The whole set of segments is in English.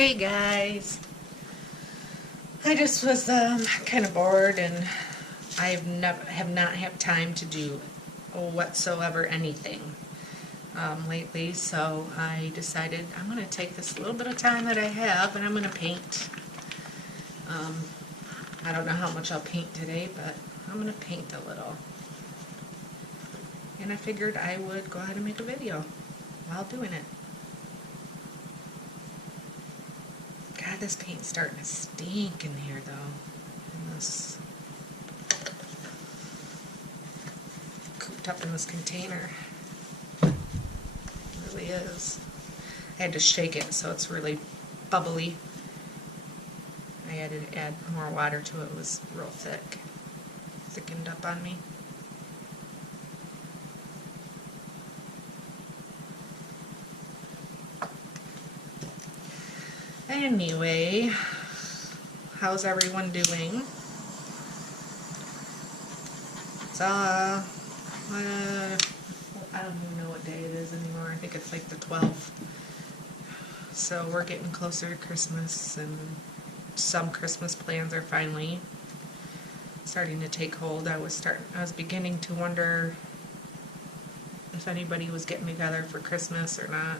Hey guys, I just was kind of bored, and have not had time to do whatsoever anything lately. So I decided I'm going to take this little bit of time that I have, and I'm going to paint. I don't know how much I'll paint today, but I'm going to paint a little. And I figured I would go ahead and make a video while doing it. God, this paint's starting to stink in here, though. In this, cooped up in this container. It really is. I had to shake it so it's really bubbly. I had to add more water to it. It was real thick. Thickened up on me. Anyway, how's everyone doing? It's I don't even know what day it is anymore. I think it's like the 12th. So we're getting closer to Christmas, and some Christmas plans are finally starting to take hold. I was beginning to wonder if anybody was getting together for Christmas or not.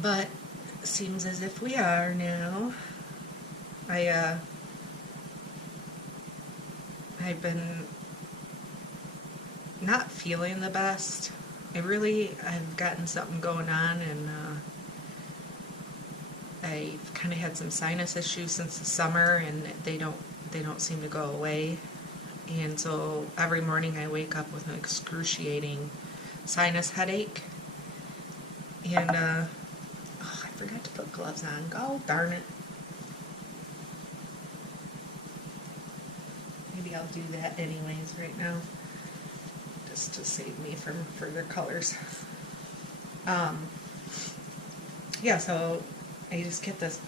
But seems as if we are now. I've been not feeling the best. I've gotten something going on, and I've kind of had some sinus issues since the summer, and they don't seem to go away. And so every morning I wake up with an excruciating sinus headache, and I forgot to put gloves on. Oh, darn it. Maybe I'll do that anyways right now, just to save me from further colors. Yeah, so I just get this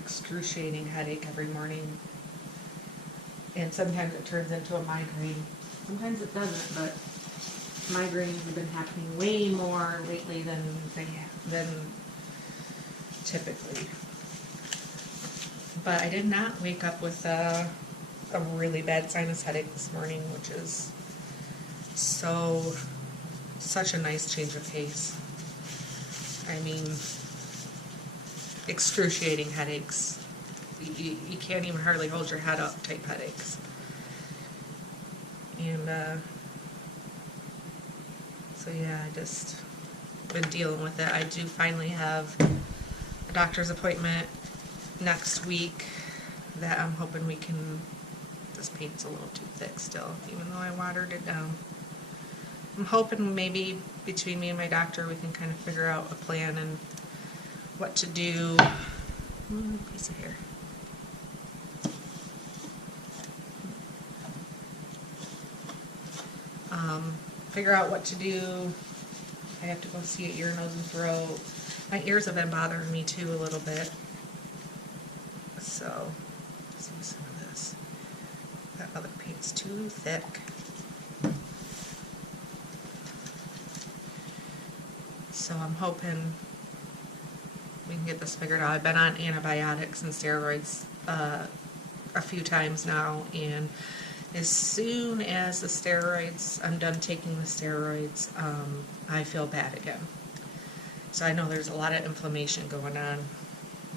excruciating headache every morning, and sometimes it turns into a migraine. Sometimes it doesn't, but migraines have been happening way more lately than typically. But I did not wake up with a really bad sinus headache this morning, which is such a nice change of pace. I mean, excruciating headaches. You can't even hardly hold your head up type headaches. And so yeah, I just been dealing with it. I do finally have a doctor's appointment next week that I'm hoping we can. This paint's a little too thick still, even though I watered it down. I'm hoping maybe between me and my doctor we can kind of figure out a plan and what to do. Piece of hair. Figure out what to do. I have to go see an ear, nose, and throat. My ears have been bothering me too a little bit. So, see some of this. That other paint's too thick. So I'm hoping we can get this figured out. I've been on antibiotics and steroids a few times now, and as soon as I'm done taking the steroids, I feel bad again. So I know there's a lot of inflammation going on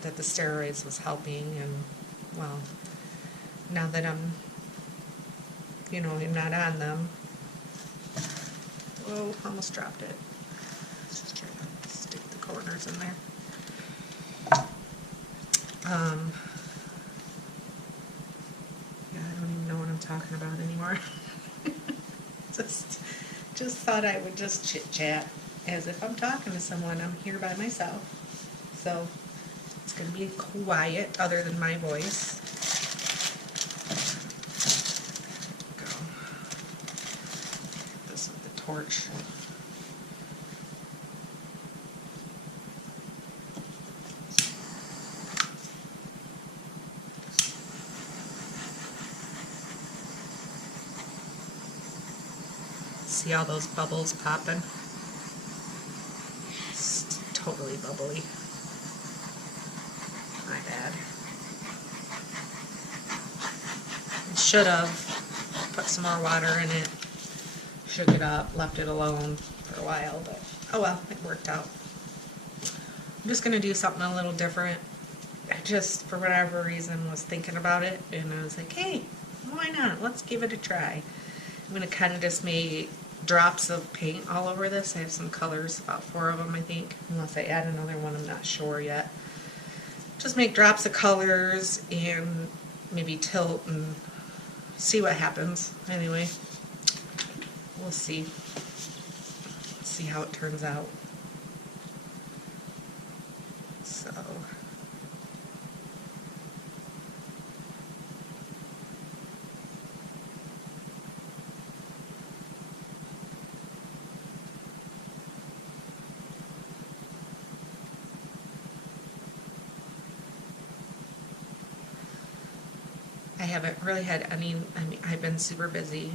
that the steroids was helping, and well, now that I'm not on them. Whoa, almost dropped it. Let's just try to stick the corners in there. Yeah, I don't even know what I'm talking about anymore. just thought I would just chit-chat as if I'm talking to someone. I'm here by myself, so it's going to be quiet other than my voice. Go. This with the torch. See all those bubbles popping? It's totally bubbly. my bad. I should have put some more water in it, shook it up, left it alone for a while, but oh well, it worked out. I'm just going to do something a little different. I just, for whatever reason, was thinking about it, and I was like, hey, why not? Let's give it a try. I'm going to kind of just make drops of paint all over this. I have some colors, about 4 of them, I think. Unless I add another one, I'm not sure yet. Just make drops of colors and maybe tilt and see what happens. Anyway, we'll see. See how it turns out. So I haven't really had any, I've been super busy,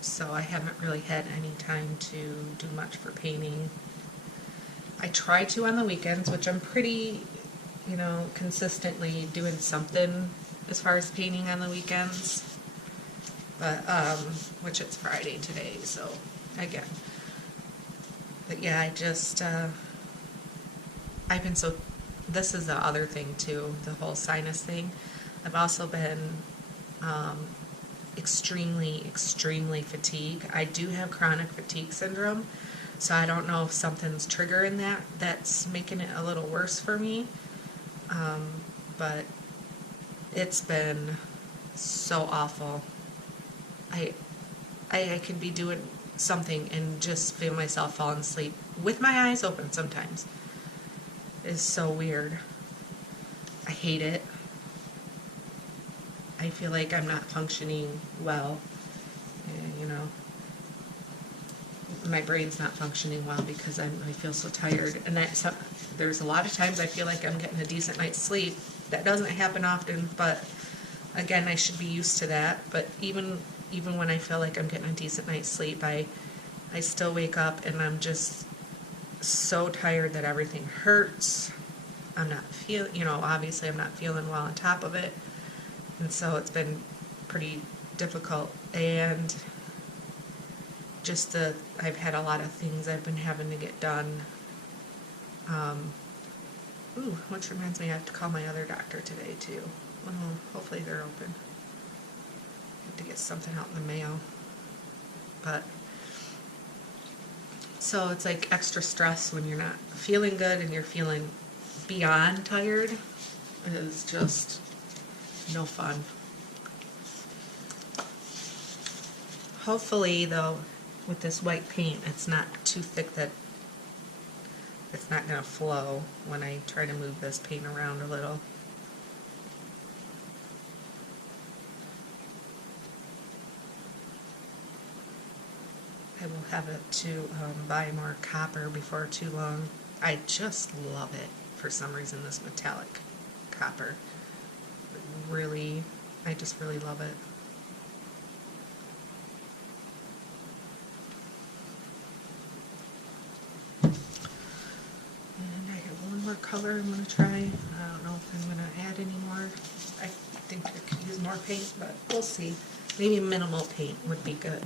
so I haven't really had any time to do much for painting. I try to on the weekends, which I'm pretty, consistently doing something as far as painting on the weekends. But, which it's Friday today, so again. But yeah, I've been so, this is the other thing too, the whole sinus thing. I've also been extremely fatigued. I do have chronic fatigue syndrome, so I don't know if something's triggering that's making it a little worse for me. But it's been so awful. I could be doing something and just feel myself falling asleep with my eyes open sometimes. It's so weird. I hate it. I feel like I'm not functioning well. My brain's not functioning well because I feel so tired. And there's a lot of times I feel like I'm getting a decent night's sleep. That doesn't happen often, but again, I should be used to that. But even when I feel like I'm getting a decent night's sleep, I still wake up and I'm just so tired that everything hurts. I'm not obviously I'm not feeling well on top of it. And so it's been pretty difficult. And I've had a lot of things I've been having to get done. Which reminds me I have to call my other doctor today too. Well, hopefully they're open. I have to get something out in the mail. But so it's like extra stress when you're not feeling good and you're feeling beyond tired. It's just no fun. Hopefully though, with this white paint, it's not too thick that it's not going to flow when I try to move this paint around a little. I will have it to buy more copper before too long. I just love it for some reason, this metallic copper. Really, I just really love it. And I have one more color I'm going to try. I don't know if I'm going to add any more. I think I could use more paint, but we'll see. Maybe minimal paint would be good.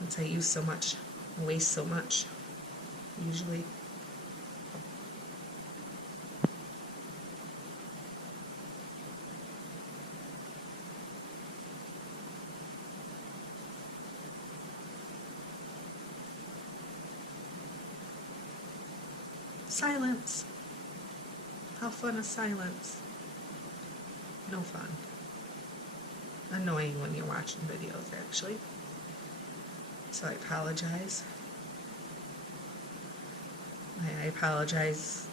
Since I use so much, waste so much, usually. Silence. How fun is silence? No fun. Annoying when you're watching videos, actually. So I apologize. I apologize,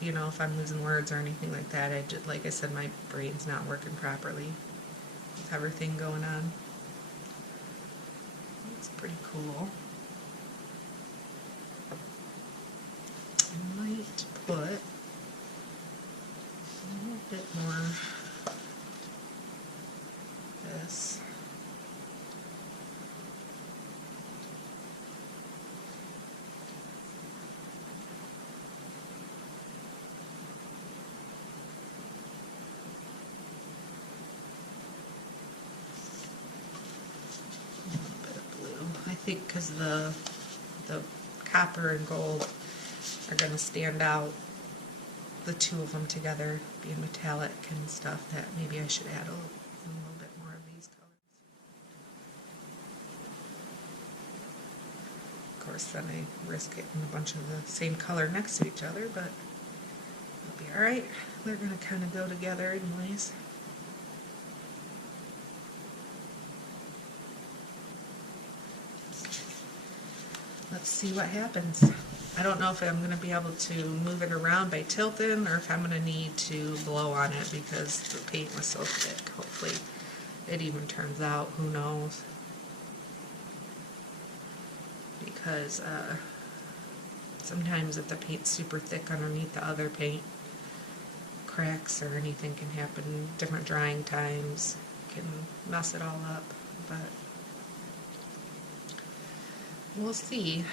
if I'm losing words or anything like that. Like I said, my brain's not working properly with everything going on. It's pretty cool. I might put a little bit more this. think because the copper and gold are going to stand out, the two of them together being metallic and stuff, that maybe I should add a little bit more of these colors. Of course, then I risk getting a bunch of the same color next to each other, but it'll be alright. They're going to kind of go together anyways. Let's see what happens. I don't know if I'm going to be able to move it around by tilting or if I'm going to need to blow on it because the paint was so thick. Hopefully it even turns out. Who knows? Because sometimes if the paint's super thick underneath the other paint, cracks or anything can happen. Different drying times can mess it all up. But we'll see.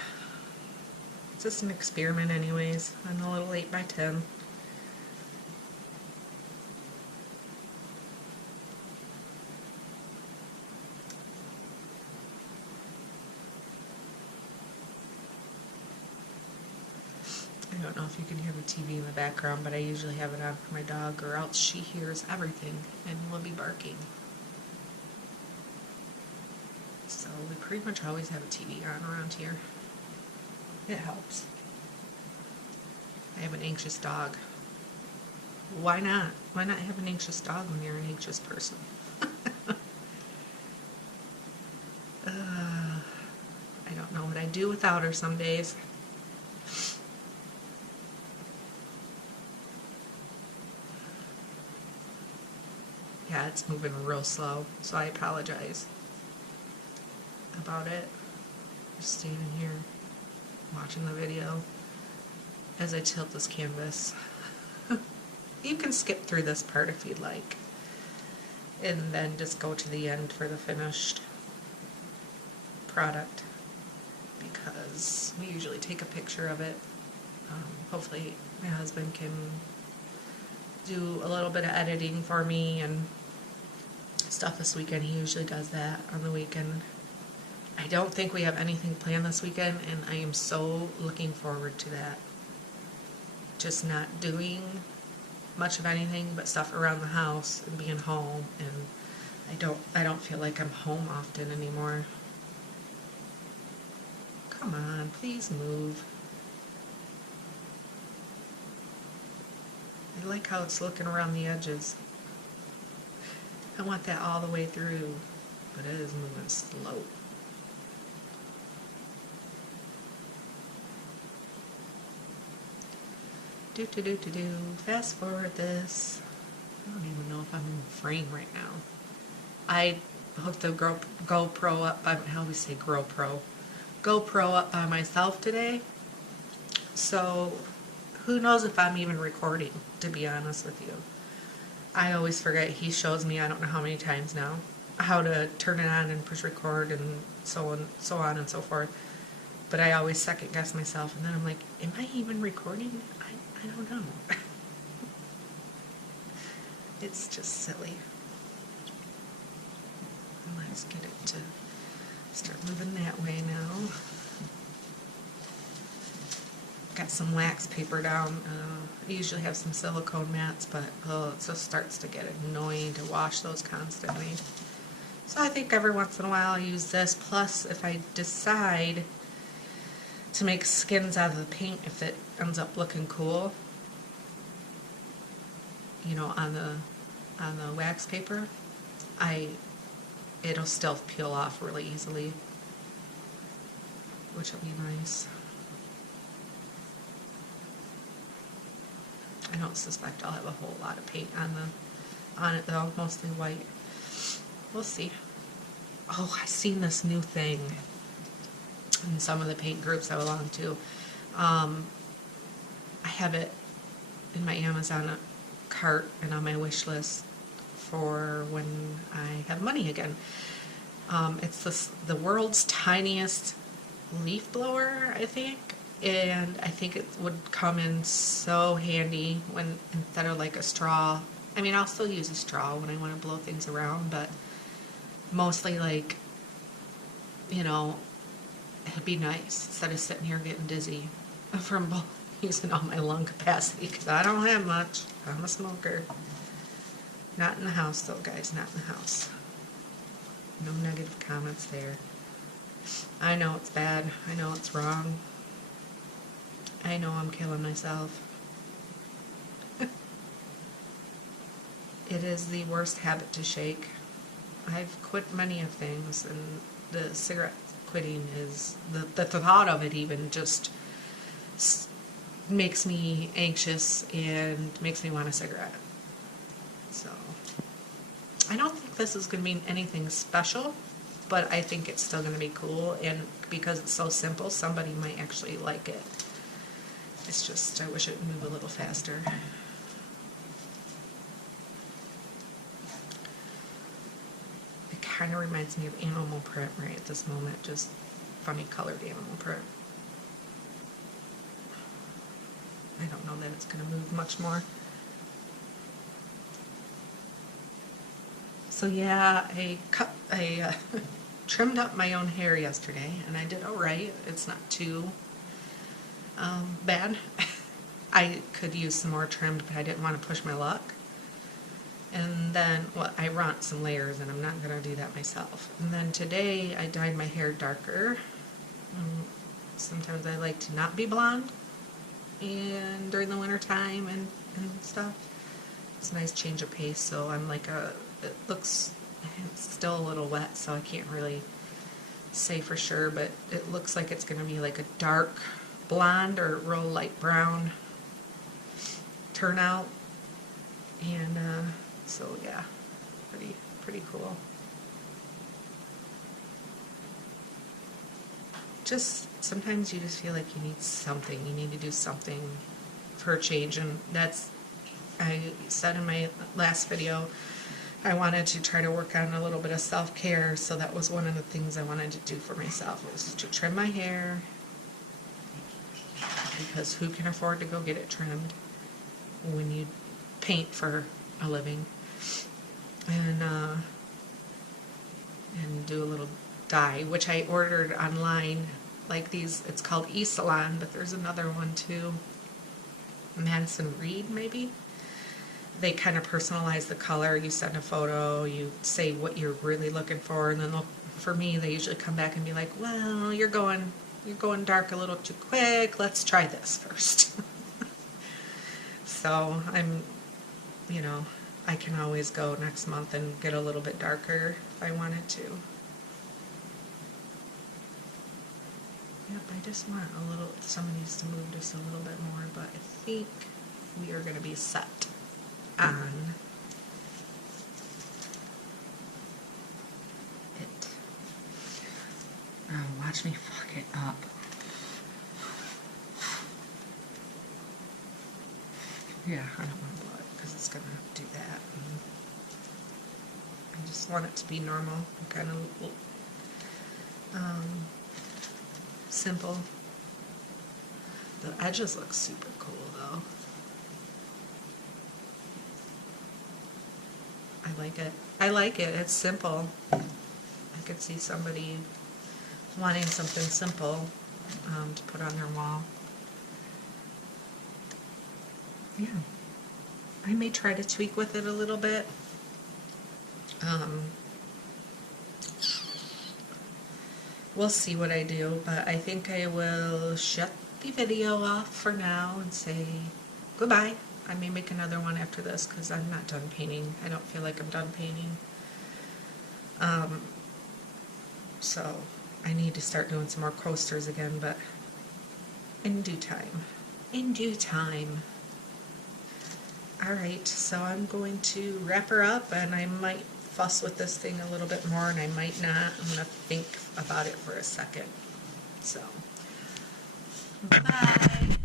It's just an experiment anyways, on a little 8x10. I don't know if you can hear the TV in the background, but I usually have it on for my dog, or else she hears everything and will be barking. So we pretty much always have a TV on around here. It helps. I have an anxious dog. Why not? Why not have an anxious dog when you're an anxious person? I don't know what I'd do without her some days. Yeah, it's moving real slow, so I apologize about it. Just standing here watching the video as I tilt this canvas. You can skip through this part if you'd like, and then just go to the end for the finished product, because we usually take a picture of it. Hopefully my husband can do a little bit of editing for me and stuff this weekend. He usually does that on the weekend. I don't think we have anything planned this weekend, and I am so looking forward to that. Just not doing much of anything but stuff around the house and being home, and I don't feel like I'm home often anymore. Come on, please move. I like how it's looking around the edges. I want that all the way through, but it is moving slow. Fast forward this. I don't even know if I'm in frame right now. I hooked the GoPro up by, how do we say GoPro up by myself today. So who knows if I'm even recording, to be honest with you. I always forget. He shows me, I don't know how many times now, how to turn it on and push record and so on and so forth. But I always second guess myself, and then I'm like, am I even recording? I don't know. It's just silly. Let's get it to start moving that way now. Got some wax paper down. I usually have some silicone mats, but it just starts to get annoying to wash those constantly. So I think every once in a while I'll use this. Plus, if I decide to make skins out of the paint, if it ends up looking cool, you know, on the wax paper, it'll still peel off really easily, which will be nice. I don't suspect I'll have a whole lot of paint on it though, mostly white. We'll see. Oh, I've seen this new thing in some of the paint groups I belong to. I have it in my Amazon cart and on my wish list for when I have money again. It's the world's tiniest leaf blower, I think. And I think it would come in so handy when, instead of like a straw. I mean, I'll still use a straw when I want to blow things around, but mostly like, you know, It'd be nice instead of sitting here getting dizzy from using all my lung capacity, because I don't have much. I'm a smoker. Not in the house though, guys, not in the house. No negative comments there. I know it's bad. I know it's wrong. I know I'm killing myself. It is the worst habit to shake. I've quit many of things, and the cigarette quitting is, the thought of it even just makes me anxious and makes me want a cigarette. So, I don't think this is going to be anything special, but I think it's still going to be cool, and because it's so simple, somebody might actually like it. It's just, I wish it would move a little faster. It kind of reminds me of animal print right at this moment, just funny colored animal print. I don't know that it's going to move much more. So yeah, I trimmed up my own hair yesterday, and I did alright. It's not too bad. I could use some more trimmed, but I didn't want to push my luck. And then, well, I want some layers, and I'm not going to do that myself. And then today, I dyed my hair darker. Sometimes I like to not be blonde, and during the winter time and stuff. It's a nice change of pace, so I'm like it looks, it's still a little wet, so I can't really say for sure, but it looks like it's going to be like a dark blonde or real light brown turnout. And so yeah, pretty cool. Just sometimes you just feel like you need something. You need to do something for a change, and that's, I said in my last video, I wanted to try to work on a little bit of self-care, so that was one of the things I wanted to do for myself, was to trim my hair, because who can afford to go get it trimmed when you paint for a living, and do a little dye, which I ordered online, like these, it's called E-Salon, but there's another one too, Madison Reed maybe. They kind of personalize the color. You send a photo, you say what you're really looking for, and then for me, they usually come back and be like, well, you're going dark a little too quick, let's try this first. So I'm, I can always go next month and get a little bit darker if I wanted to. Yep, I just want someone needs to move just a little bit more, but I think we are going to be set on it. Oh, watch me fuck it up. Yeah, I don't want to blow it because it's going to do that. I just want it to be normal, kind of simple. The edges look super cool though. I like it. It's simple. I could see somebody wanting something simple to put on their wall. Yeah. I may try to tweak with it a little bit. We'll see what I do, but I think I will shut the video off for now and say goodbye. I may make another one after this because I'm not done painting. I don't feel like I'm done painting. So I need to start doing some more coasters again, but in due time. In due time. Alright, so I'm going to wrap her up, and I might fuss with this thing a little bit more, and I might not. I'm going to think about it for a second. So, bye.